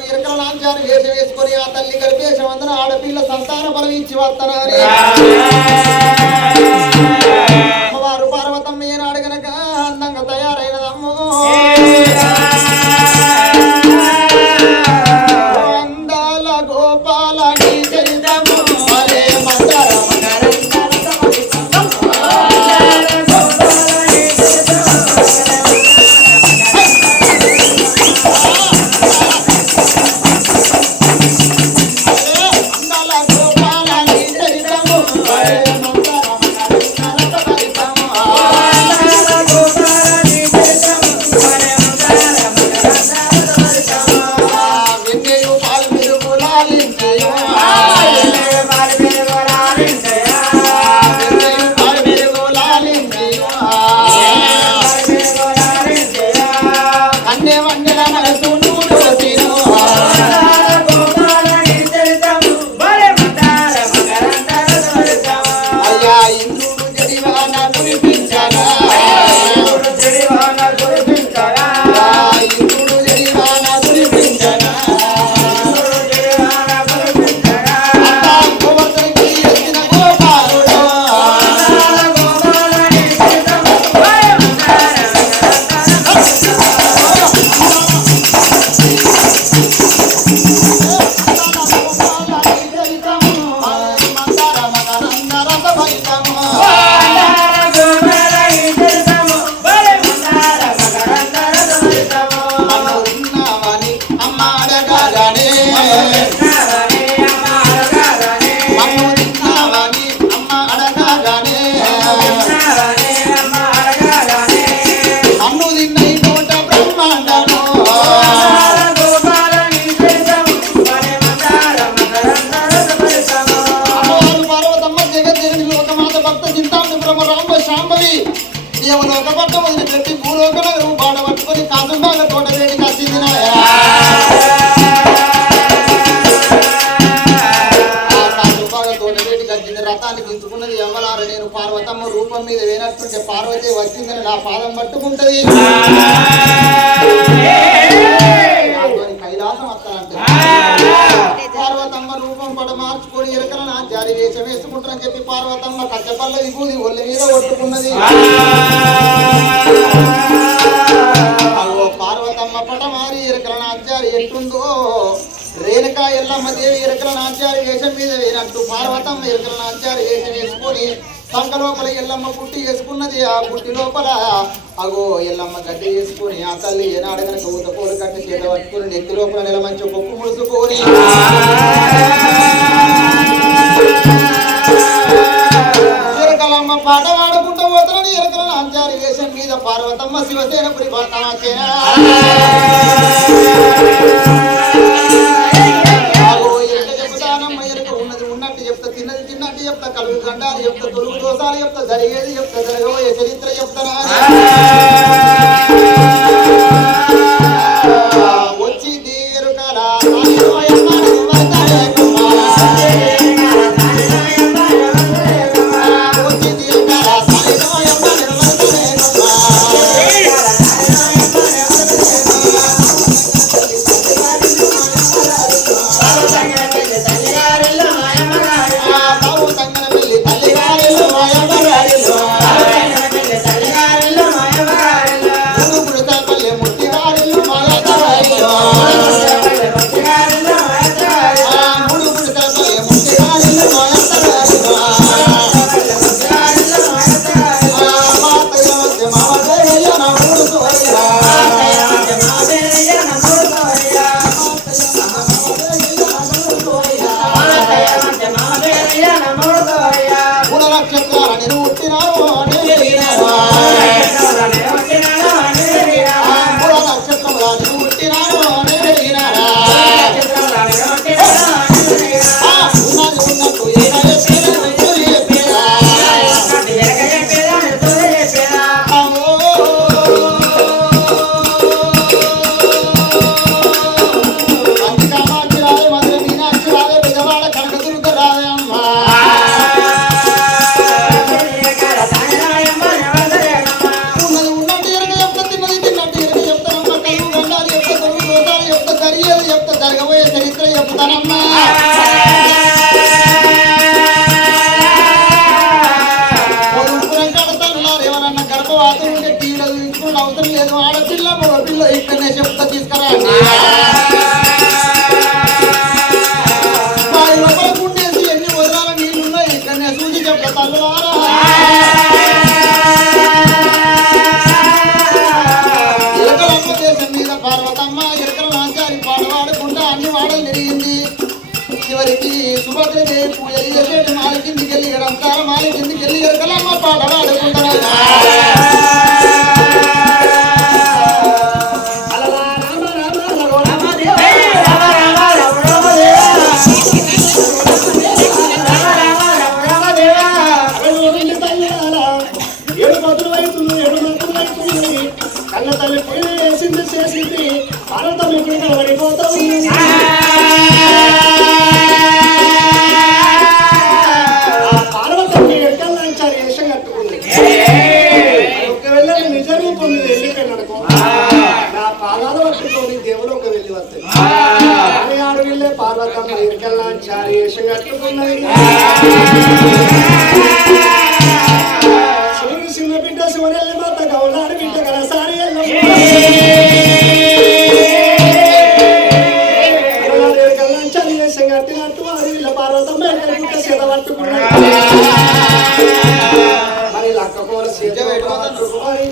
పార్వతం ఎరకల నాంచారు వేషం వేసుకొని ఆ తల్లి గర్భేశం అందరూ ఆడపిల్ల సంతాన బలం ఇచ్చి వస్తున్నారు. అమ్మవారు పార్వతమ్మ ఏనాడు గనక అందంగా తయారైనదమ్మో అందాల గోపాల చరితము అరే మందర రథానికి ఎవలారు నేను పార్వతమ్మ రూపం మీద వేనట్టుంటే పార్వతి వచ్చిందని నా పాదం పట్టుకుంటది కైలాసం వస్తానంటే పార్వతమ్మ రూపం పడ మార్చుకొని ఎరకల నా జారి వేషం వేసుకుంటారని చెప్పి పార్వతమ్మ కచ్చపల్ల విభూది ఒళ్ళ మీద కొట్టుకున్నది. పార్వతమ్మ పట మారి ఎరకల నాచారి ఎట్టుందో రేణుకా ఎల్లమ్మ దేవి ఎరకల నాచారి వేషం మీద వేనట్టు పార్వతమ్మ ఎరకల నాచారి వేషం వేసుకొని సంక లోపల ఎల్లమ్మ పుట్టి వేసుకున్నది. ఆ పుట్టి లోపల అగో ఎల్లమ్మ గడ్డి వేసుకొని ఆ తల్లి ఏనాడు కనుక ఊతకోలు కట్టి చేత పట్టుకుని నెత్తి లోపల నెల మంచి పొక్కు ముడుచుకొని ఎరకలమ్మ పాట పాడుకుంటూ పోతానని ఎరకల నాచారి వేషం మీద పార్వతమ్మ శివసేనపురి తిన్నది తిన్నట్టు చెప్తా కలుగు గండాలు చెప్తా తొలుగు దోసాలు చెప్తా జరిగేది చెప్తా జరగబోయే చరిత్ర చెప్తానా వచ్చి దీరు కదా మగ పిల్ల ఇక్కడనే చెప్తా తీసుకురా బావి లోపల గుండేసి ఎన్ని వదలాల నీళ్లున్నాయి ఇక్కడనే చూసి చెప్తా తల్లులారా ఎరకలమ్మ దేశం మీద పార్వతమ్మ ఎరకల నాచారి పాడవాడుకుంటా అన్ని వాడలు తిరిగింది చివరికి సుభద్రదేవి పూజలు చేసేటి మాల కిందికి వెళ్ళి ఎడంతార మాల కిందికి వెళ్ళి ఎరకలమ్మ పాట పాడుకుంటారు కన్న తల్లి పొయ్యి వేసింది చేసింది భారతం ఇక్కడ పడిపోతావు పార్వతమ్మ ఎక్కడ లంచారు వేషం కట్టుకుంది ఒకవేళ నిజ రూపం మీద వెళ్ళిపోయిన అనుకో నా పాదాల పట్టుకొని దేవుడు ఒక వెళ్ళి వస్తాయి అని ఆడు వెళ్ళే పార్వతమ్మ ఎక్కడ లంచారు వేషం కట్టుకున్నది చిన్న బిడ్డ శివనెల్లి మాత గౌలాడు బిడ్డ కలసారి లంచాలు వేషం కట్టినట్టు అది వీళ్ళ పార్వతమ్మ ఎక్కడ చేత పట్టుకున్నాడు మరి లక్కపోల సీత పట్టుకోవాలి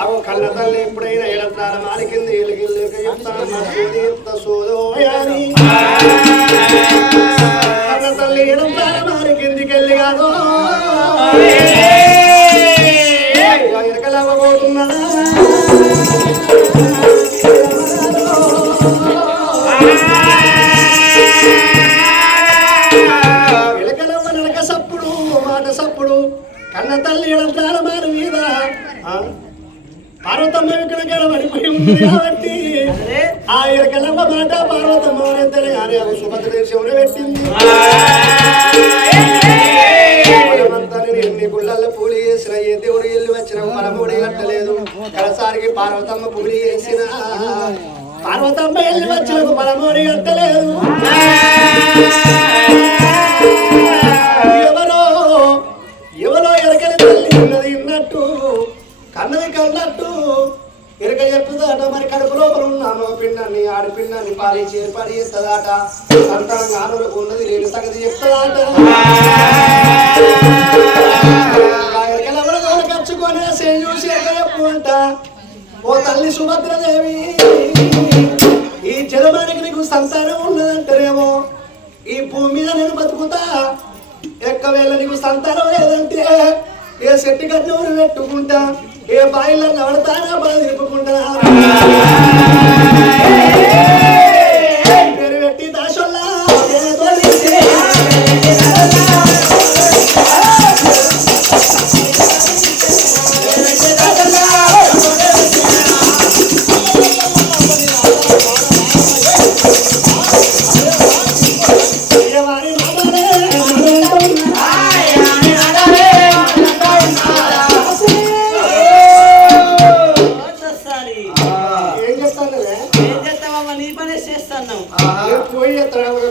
అవు కన్న తల్లి ఎప్పుడైనా ఎడతారు మాలికింది ఇళ్ళకి చెప్తాను సోదోయాని కన్న తల్లి ఎడతారు మాలికిందికి వెళ్ళి కాదు ఎరకలవ్వబోతున్నా ఎలకలవ్వ నడక సప్పుడు మాట సప్పుడు కన్న తల్లి ఎడతాల మారు మీద పార్వతమ్మ ఇక్కడ పడిపోయి ఉంది కాబట్టి ఆ ఎరకలవ్వ మాట పార్వతమ్మ ఇద్దరే కానీ అవి సుభద్ర శివుని పెట్టింది ఎన్ని గుళ్ళల్లో పూలు చేసిన ఏ దేవుడు ఇల్లు వచ్చిన పరముడి కట్టలేదు కడసారికి పార్వతమ్మ పూలు చేసిన పార్వతమ్మ ఇల్లు వచ్చిన పరముడి కట్టలేదు ఎవరో ఎవరో ఎరకని తల్లి ఉన్నది ఇన్నట్టు కన్నది కన్నట్టు ఎరక చెప్పుదాట మరి కడుపు లోపల ఉన్నాను పిండాన్ని ఆడిపిండాన్ని పాలించి ఏర్పాటు చేస్తుందాట సంతానం ఆనులకు ఉన్నది లేని సంగతి చెప్తుందాట కచ్చుకొని చూసి చెప్పు అంట ఓ తల్లి సుభద్రదేవి ఈ జలమానికి నీకు సంతానం ఉన్నదంటారేమో ఈ భూమి మీద నేను బతుకుతా ఎక్కవేళ నీకు సంతానం లేదంటే ఏ చెట్టు కట్టు పెట్టుకుంటా ఏ బాయిలో నడతానా బాగా తిరుపుకుంటా పేరు పెట్టి దాసోల్లా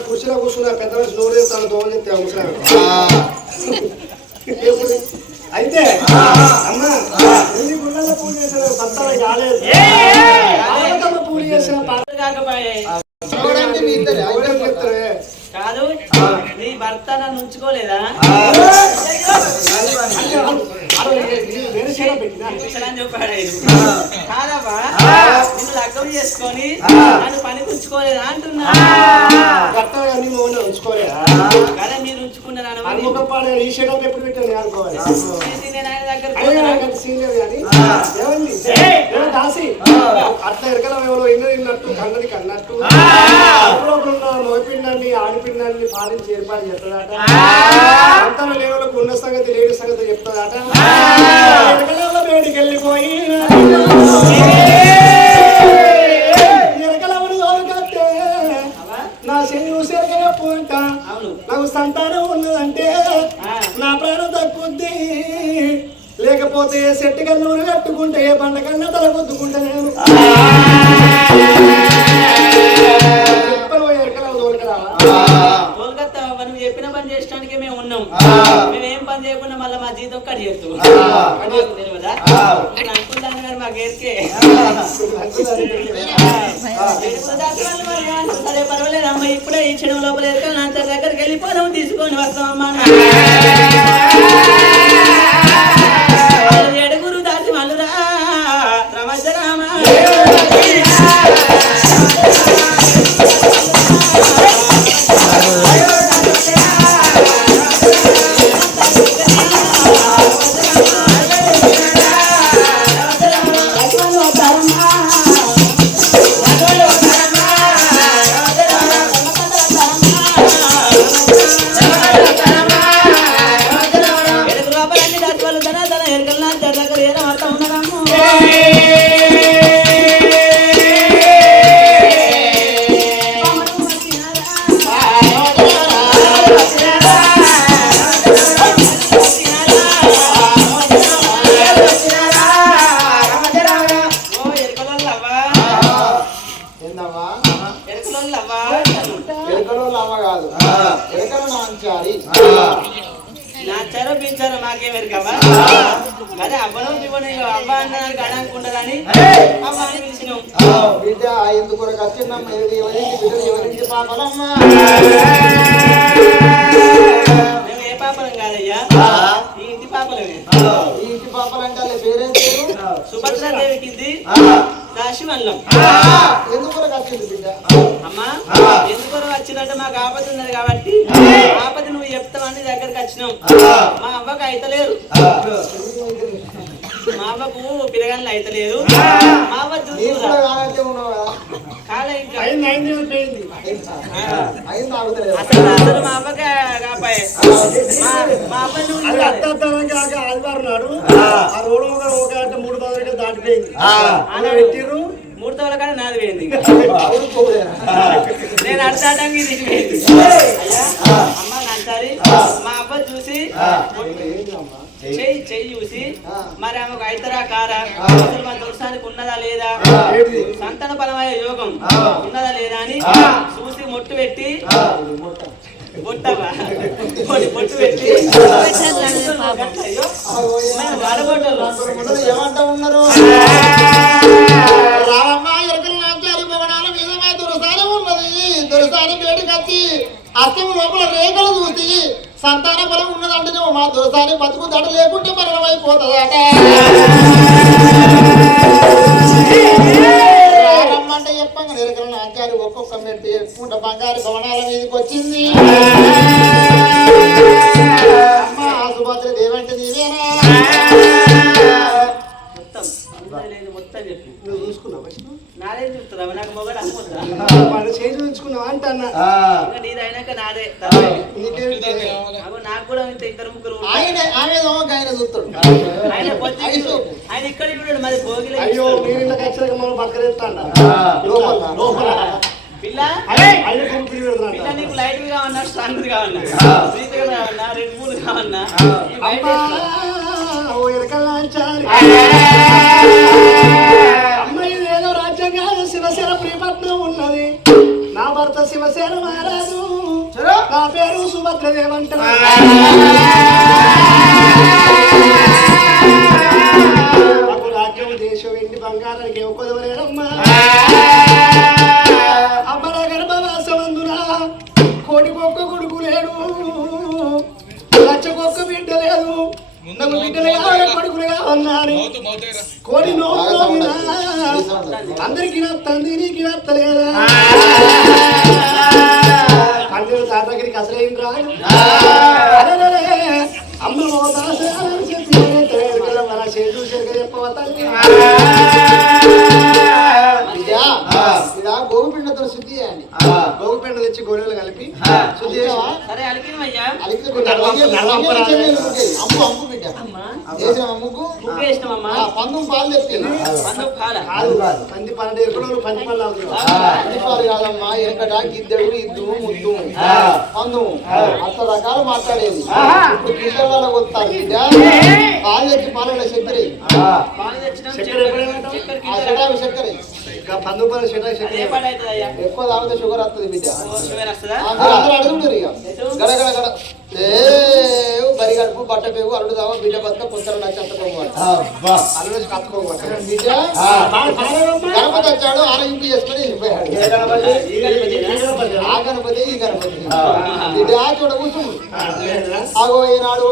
కుర్చీలో కూర్చున్నా పెద్ద మనిషి నోరు చేస్తాను దోమ చెప్తే అవసరం అయితే అమ్మా ఎన్ని గుళ్ళల్లో పూజ చేసిన సంతానం కాలేదు పూజ చేసిన కాదు నీ భర్త నన్ను ఉంచుకోలేదా చెప్పాడు కాదమ్మా నిన్ను లగ్గం చేసుకొని నన్ను పనికి ఉంచుకోలేదా అంటున్నా కదా మీరు ఉంచుకున్నాను ఎప్పుడు పెట్టాను అనుకోవాలి అట్లా ఎరకల ఎవరో ఎన్నట్టు కన్నది కన్నట్టు మోపిండాన్ని ఆడిపిండాన్ని పాలించి ఏర్పాటు చేస్తుందట అంతలో లేవులకు ఉన్న సంగతి లేని సంగతి చెప్తుందట ఎరకల వేడికి వెళ్ళిపోయి ఎరకలవరు దోరకట్టే నా శని చూసేరకపోంట నాకు సంతానం ఉన్నదంటే నా ప్రాణం తక్కుద్ది లేకపోతే చెట్టు కన్నా కట్టుకుంటే ఏ పంట కన్నా తల కొద్దుకుంటా నేను నువ్వు చెప్పిన పని చేయడానికి మేము ఉన్నాం మేమేం పని చేయకుండా మళ్ళీ మా జీతం కట్ చేస్తాం తెలియదా అనుకుంటాను కానీ మా మాకు ఎరికే సరే పర్వాలేదు అమ్మ ఇప్పుడే ఈ క్షణం లోపల ఎరకలు నా దగ్గరికి వెళ్ళిపోదాం తీసుకొని వస్తామమ్మా ఏడుగురు దాటి మళ్ళురా రమజరామ నాచారో పెంచారో మాకేమెరకమ్మా అదే అవ్వడం ఇవ్వడం అవ్వ అన్నానికి అడానుకుంటుందని అవ్వ అని పిలిచినాం బిడ్డ ఎందుకు వచ్చిందమ్మ ఎవరించి పాపలమ్మ మేము ఏ పాపలం కాదయ్యా ఈ ఇంటి పాపలమే ఈ ఇంటి పాపలంటే వాళ్ళ పేరేం పేరు సుభద్రాదేవికి దాశివల్లం ఎందుకు వచ్చింది బిడ్డ అమ్మా ఎందుకు వచ్చిందంటే మాకు ఆపద ఉన్నది కాబట్టి ఆపద నువ్వు చెప్తావని దగ్గరికి వచ్చినాం మా అవ్వకు అయితలేరు మా అవ్వకు పిరగాళ్ళు అయితలేరు మా అవ్వ కాలే ఇంకా అసలు మా అవ్వకి కాపాయే మా అవ్వ మూడు తోల కానీ నాది పోయింది నేను అర్థాటంగా తీసిపోయింది అయ్యా అమ్మ అంటారు మా అవ్వ చూసి చెయ్యి చూసి మరి ఆమెకు అయితరా కారా అసలు మా దోషానికి ఉన్నదా లేదా సంతాన పరమైన యోగం ఉన్నదా లేదా అని చూసి మొట్టు పెట్టి బొట్టు పెట్టి ఏమంటా ఉన్నారు రామమ్మ ఎరకల నాచారి భవనాల మీద మా దురసాని ఉన్నది దురసాని వేడి కత్తి అర్థం లోపల రేఖలు చూసి సంతాన బలం ఉన్నదంటే మా దురసాని బతుకు దడ లేకుంటే మరణం అయిపోతుందట రామమ్మంటే చెప్పంగా ఎరకల నాచారి ఒక్కొక్క మెట్టు ఎక్కుంట బంగారు భవనాల మీదకి వచ్చింది అమ్మ సుభద్ర దేవంటే నీవేనా మొత్తం చెప్పి నువ్వు చూసుకున్నావా నాదే చెప్తున్నా నాకు మొగడు అమ్ముతా వాళ్ళు చేసి ఉంచుకున్నావా అంటే అన్న నీది అయినాక నాదే నాకు కూడా ఇంత ఇద్దరు ముగ్గురు ఆయన చూస్తాడు ఆయన ఇక్కడ ఇప్పుడు మరి భోగిలో అయ్యో మీరు ఇంట్లో ఖచ్చితంగా మనం పక్కనేస్తాను లోపల పిల్ల పిల్ల నీకు లైట్ గా ఉన్నా స్ట్రాంగ్ గా ఉన్నా కావన్నా రెడ్ బుల్ కావన్నా అమ్మాయి ఏదో రాజ్యం కాదు శివసేన ప్రియపట్నం ఉన్నది నా భర్త శివసేన మహారాజు నా పేరు సుభద్రదేవంట నాకు రాజ్యం దేశం ఇంటి బంగారానికి ఒక్కదవలేడమ్మా అమ్మ నా గర్భవాసమందున కోడికొక్క కొడుకు లేడు లచ్చకొక్క బిడ్డ లేదు నాకు బిడ్డలు కావాలి కొడుకులు కావన్నాను కోడి నోట్లో అందరికి నత్తంది నీకు నత్తలేదా పండుగ తాత దగ్గరికి అసలేం రాదు అమ్మ మన చేతులు సరిగ్గా చెప్పవ తల్లి గోగుపిండతో శుద్ధి చేయండి గోగుపిండ తెచ్చి గోడలు కలిపి శుద్ధి సరే అలికినవయ్యా అమ్ము బిడ్డ చేసిన అమ్ముకు వేసినామమ్మా పందం పాలు తెప్పింది పంది పన్నెండు ఎరుకులు పంది పళ్ళు పంది పాలు కాదమ్మా ఎక్కట గిద్దెడు ఇద్దుము ముద్దు పందుము అంత రకాలు మాట్లాడేది ఇప్పుడు గిద్దెలలో వస్తారు బిడ్డ పాలు తెచ్చి పాలలో చక్కెర చక్కెర పందు పళ్ళు ఎక్కువ తాగితే షుగర్ వస్తుంది బిడ్డ షుగర్ వస్తుందా అందరూ అడుగుంటారు ఇక గడగడ గడ బరిగడ గడుపు బట్ట పేగు అల్లుడు దావ బిడ్డ బతుక పుస్తలు నచ్చకపోవాలి అబ్బా అల్లుడు కట్టుకోవాలి బిడ్డ గణపతి వచ్చాడు ఆరోగ్యం చేసుకుని వెళ్ళిపోయాడు ఏ గణపతి? ఆ గణపతి ఈ గణపతి బిడ్డ చూడ కూర్చుండు లేదురా? ఆగో ఈనాడు